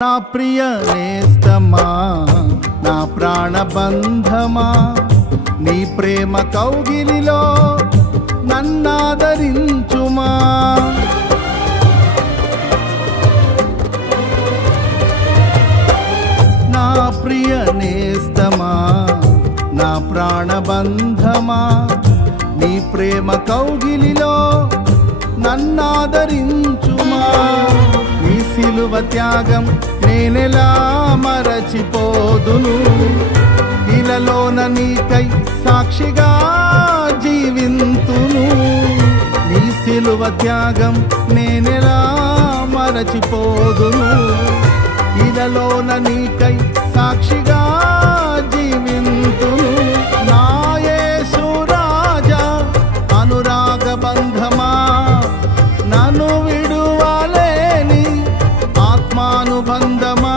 నా ప్రియ నేస్తమా, నా ప్రాణబంధమా, నీ ప్రేమ కౌగిలిలో నన్నాదరించుమా. నా ప్రియ నేస్తమా, నా ప్రాణబంధమా, నీ ప్రేమ కౌగిలిలో నన్నాదరించుమా. నీ సిలువ త్యాగం నేనెలా మరచిపోదును, ఇలలోన నీకై సాక్షిగా జీవింతును. నీ సిలువ త్యాగం నేనెలా మరచిపోదును, ఇలలోన నీకై సాక్షిగా జీవింతును. నా యేసు రాజా అనురాగ బంధమా, నన్ను విడువలేని ఆత్మానుబంధమా.